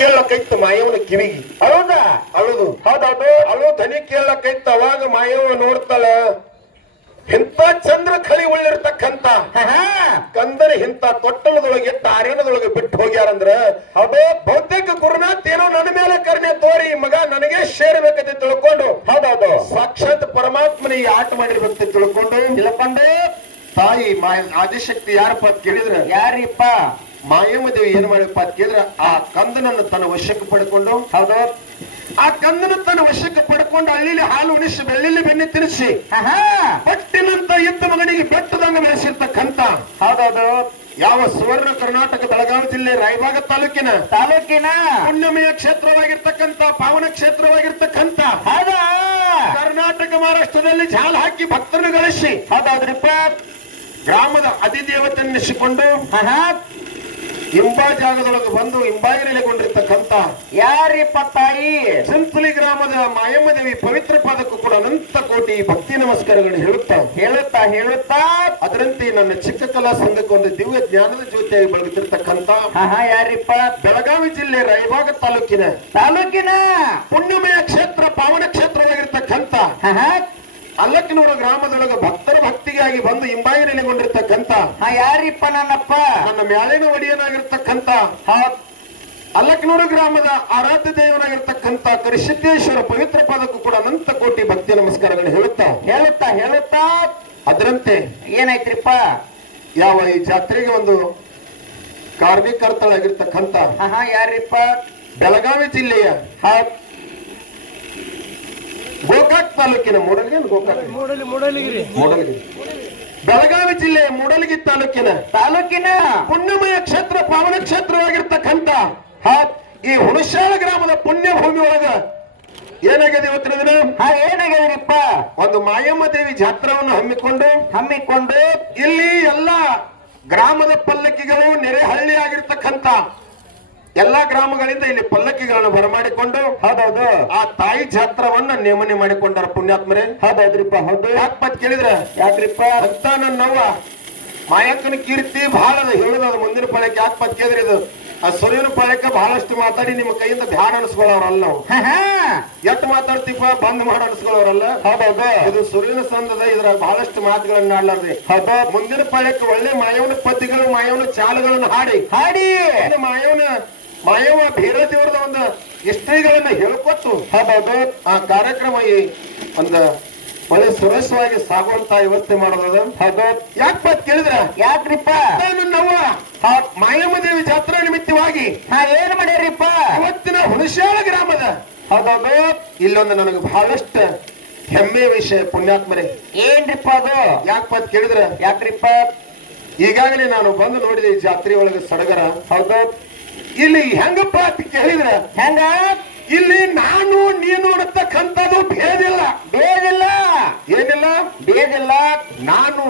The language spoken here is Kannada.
ಕೇಳಕೈತ ಮಾಯವನ ಕಿವಿಗಿ. ಹೌದಾ? ಅಳುದು ಹೌದೌದು. ಅಳು ಧನಿ ಕೇಳಕೈತ. ಅವಾಗ ಮಾಯವ ನೋಡ್ತಾಳ, ಇಂಥ ಚಂದ್ರ ಖಳಿ ಉಳ್ಳಿರ್ತಕ್ಕಂತ ಕಂದನ ಇಂಥ ತೊಟ್ಟಲದೊಳಗೆ ಆರ್ಯನದೊಳಗೆ ಬಿಟ್ಟು ಹೋಗ್ಯಾರಂದ್ರ ಹೌದು. ಬಹುತೇಕ ಗುರುನಾಥ್ ಏನೋ ನನ್ನ ಮೇಲೆ ಕರ್ಣೆ ತೋರಿ ಮಗ ನನಗೆ ಸೇರ್ಬೇಕಂತ ತಿಳ್ಕೊಂಡು, ಹೌದೌದು, ಸಾಕ್ಷಾತ್ ಪರಮಾತ್ಮನ ಈ ಆಟ ಮಾಡಿರ್ಬೇಕಂತ ತಿಳ್ಕೊಂಡು ತಿಳ್ಕೊಂಡು ತಾಯಿ ಆದಿಶಕ್ತಿ ಯಾರಪ್ಪ ಅಂತ ಕೇಳಿದ್ರ, ಯಾರಿಪ್ಪ? ಮಾಯಮ್ಮ ದೇವಿ ಏನ್ ಮಾಡಿಪ್ಪ ಅಂತ ಕೇಳಿದ್ರ, ಆ ಕಂದನನ್ನು ತನ್ನ ವಶಕ್ಕೆ ಪಡ್ಕೊಂಡು, ಹೌದು, ಆ ಕಂದನ ತನ್ನ ವಶಕ್ಕೆ ಪಡ್ಕೊಂಡು ಹಳ್ಳಿಲಿ ಹಾಲು ಉಣಿಸಿ ಬೆಳ್ಳಿಲಿ ಬೆಣ್ಣೆ ತಿನ್ನಿಸಿ ಪಟ್ಟಿನಂತ ಇದ್ದ ಮಗನಿಗೆ ಬೆಟ್ಟದಂಗ ಬೆಳೆಸಿರ್ತಕ್ಕಂತ, ಹೌದೌದು, ಯಾವ ಸುವರ್ಣ ಕರ್ನಾಟಕ ಬೆಳಗಾವಿ ಜಿಲ್ಲೆ ರಾಯಬಾಗ ತಾಲೂಕಿನ ಪುಣ್ಯಮಯ ಕ್ಷೇತ್ರವಾಗಿರ್ತಕ್ಕಂತ ಪಾವನ ಕ್ಷೇತ್ರವಾಗಿರ್ತಕ್ಕಂತ ಹೌದಾ ಕರ್ನಾಟಕ ಮಹಾರಾಷ್ಟ್ರದಲ್ಲಿ ಜಾಲ ಹಾಕಿ ಭಕ್ತರನ್ನು ಗಳಿಸಿ ಹೌದೌದ್ರಿಪ್ಪ ಗ್ರಾಮದ ಅಧಿದೇವತೆನ್ನಿಸಿಕೊಂಡು ಇಂಬಾ ಜಾಗದೊಳಗೆ ಬಂದು ಇಂಬಾಗಿ ನೆಲೆಗೊಂಡಿರ್ತಕ್ಕಂತ ಯಾರಿಪ್ಪ ತಾಯಿ? ಚಿಂಚಲಿ ಗ್ರಾಮದ ಮಾಯಮ್ಮ ದೇವಿ ಪವಿತ್ರ ಪಾದಕ್ಕೂ ಕೂಡ ಅನಂತ ಕೋಟಿ ಭಕ್ತಿ ನಮಸ್ಕಾರಗಳನ್ನು ಹೇಳುತ್ತಾ ಹೇಳುತ್ತಾ ಅದರಂತೆ ನನ್ನ ಚಿಕ್ಕ ಕಲಾ ಸಂಘಕ್ಕೆ ಒಂದು ದಿವ್ಯ ಜ್ಞಾನದ ಜ್ಯೋತಿಯಾಗಿ ಬೆಳಗುತ್ತಿರ್ತಕ್ಕಂತ ಯಾರಿಪ್ಪ? ಬೆಳಗಾವಿ ಜಿಲ್ಲೆ ರಾಯಬಾಗ ತಾಲೂಕಿನ ಪುಣ್ಯಮಯ ಕ್ಷೇತ್ರ ಪಾವನ ಕ್ಷೇತ್ರವಾಗಿರ್ತಕ್ಕಂತ ಅಲ್ಲಕ್ಕಿನೂರ ಗ್ರಾಮದೊಳಗೆ ಭಕ್ತರ ಭಕ್ತಿಗಾಗಿ ಬಂದು ಇಂಬಾಯಿ ನೆಲೆಗೊಂಡಿರ್ತಕ್ಕಂತ ಯಾರಿಪ್ಪ? ನನ್ನ ಮ್ಯಾಲಿನ ಒಡೆಯನಾಗಿರ್ತಕ್ಕಂತ ಅಲ್ಲಕ್ಕಿನೂರು ಗ್ರಾಮದ ಆರಾಧ್ಯ ದೇವನಾಗಿರ್ತಕ್ಕಂತ ಕರಿಸಿದ್ದೇಶ್ವರ ಪವಿತ್ರ ಪಾದಕ್ಕೂ ಕೂಡ ಅನಂತ ಕೋಟಿ ಭಕ್ತಿ ನಮಸ್ಕಾರಗಳನ್ನು ಹೇಳುತ್ತಾ ಅದರಂತೆ ಏನಾಯ್ತ್ರಿಪ್ಪ? ಯಾವ ಈ ಜಾತ್ರೆಗೆ ಒಂದು ಕಾರಣೀಕರ್ತಳಾಗಿರ್ತಕ್ಕಂತ ಯಾರಿಪ್ಪ? ಬೆಳಗಾವಿ ಜಿಲ್ಲೆಯ ಗೋಕಾಕ್ ತಾಲೂಕಿನ ಮೂಡಲಗಿರಿ ಬೆಳಗಾವಿ ಜಿಲ್ಲೆಯ ಮೂಡಲಗಿ ತಾಲೂಕಿನ ಪುಣ್ಯಮಯ ಕ್ಷೇತ್ರ ಪಾವನ ಕ್ಷೇತ್ರವಾಗಿರ್ತಕ್ಕಂತ ಈ ಹುಣಸಾಳ ಗ್ರಾಮದ ಪುಣ್ಯ ಭೂಮಿ ಒಳಗ ಏನಾಗಿದೆ ಇವತ್ತಿನ ದಿನ? ಏನಾಗ್ಯದ್ರಿಪ್ಪ? ಒಂದು ಮಾಯಮ್ಮ ದೇವಿ ಜಾತ್ರೆಯನ್ನು ಹಮ್ಮಿಕೊಂಡು ಇಲ್ಲಿ ಎಲ್ಲ ಗ್ರಾಮದ ಪಲ್ಲಕ್ಕಿಗಳು ನೆರೆಹಳ್ಳಿ ಆಗಿರ್ತಕ್ಕಂತ ಎಲ್ಲಾ ಗ್ರಾಮಗಳಿಂದ ಇಲ್ಲಿ ಪಲ್ಲಕ್ಕಿಗಳನ್ನು ಬರಮಾಡಿಕೊಂಡು ಹೌದೌದು ಆ ತಾಯಿ ಜಾತ್ರವನ್ನ ನೇಮನೆ ಮಾಡಿಕೊಂಡಾರ ಪುಣ್ಯಾತ್ಮರೇ. ಹೌದೌದ್ರಿಪ್ಪ. ಹೌದು. ಯಾಕಪ್ಪ ಕೇಳಿದ್ರ, ಯಾಕ್ರಿಪ್ಪ? ಅಂತ ನನ್ನವ್ವ ಮಾಯಕ್ಕನ ಕೀರ್ತಿ ಬಹಳ ಹೇಳುದು. ಅದು ಮುಂದಿನ ಪಾಳ್ಯಕ್ಕೆ ಯಾಕಪ್ಪ ಕೇಳಿದ್ರಿ, ಇದು ಆ ಸೂರ್ಯನ ಪಾಳ್ಯಕ್ಕೆ ಬಹಳಷ್ಟು ಮಾತಾಡಿ ನಿಮ್ಮ ಕೈಯಿಂದ ಧ್ಯಾನ ಅನಿಸ್ಕೊಳ್ಳೋರಲ್ಲ ನಾವು. ಎಟ್ ಮಾತಾಡ್ತೀಪ ಬಂದ್ ಮಾಡಿ ಅನಿಸ್ಕೊಳ್ಳೋರಲ್ಲ. ಹೌದೌದು. ಇದು ಸೂರ್ಯನ ಸಂದದ, ಇದ್ರಾಗ ಬಹಳಷ್ಟು ಮಾತುಗಳನ್ನ ಆಡ್ಲಾರ್ರಿ. ಮುಂದಿನ ಪಾಳ್ಯಕ್ಕೆ ಒಳ್ಳೆ ಮಾಯವನ ಪದ್ಯಗಳು ಮಾಯವನ ಚಾಲುಗಳನ್ನು ಹಾಡಿ ಮಾಯವ ಬೇರೆ ದೇವರದ ಒಂದು ಇಷ್ಟಗಳನ್ನ ಹೇಳ್ಕೊಟ್ಟು ಆ ಕಾರ್ಯಕ್ರಮ ಒಂದು ಒಳ್ಳೆ ಸುರಕ್ಷವಾಗಿ ಸಾಗುವಂತ ವ್ಯವಸ್ಥೆ ಮಾಡೋದ. ಯಾಕಪ್ಪ ಕೇಳಿದ್ರ, ಯಾಕ್ರಿಪ್ಪ? ನನ್ನವ್ವ ಮಾಯಮ್ಮ ದೇವಿ ಜಾತ್ರಾ ನಿಮಿತ್ತವಾಗಿ ಏನ್ ಮಾಡ್ಯಾರಿಪ್ಪ? ಇವತ್ತಿನ ಹುಣಸಾಳ ಗ್ರಾಮದ ಹೌದೌದು ಇಲ್ಲೊಂದು ನನಗೆ ಬಹಳಷ್ಟು ಹೆಮ್ಮೆಯ ವಿಷಯ ಪುಣ್ಯಾತ್ಮರೇ. ಏನ್ರಿಪ್ಪ ಅದು? ಯಾಕಪ್ಪ ಕೇಳಿದ್ರ, ಯಾಕ್ರಿಪ್ಪ? ಈಗಾಗಲೇ ನಾನು ಬಂದು ನೋಡಿದೆ ಈ ಜಾತ್ರೆ ಒಳಗೆ ಸಡಗರ. ಹೌದೌದು. ಇಲ್ಲಿ ಹೆಂಗಪ್ಪ ಅಂತ ಕೇಳಿದ್ರ, ಹೆಂಗ ಇಲ್ಲಿ ನಾನು ನೀನು ಅನ್ನತಕ್ಕಂಥದ್ದು ಭೇದಿಲ್ಲ. ಬೇದಿಲ್ಲ. ಏನಿಲ್ಲ, ಬೇದಿಲ್ಲ. ನಾನು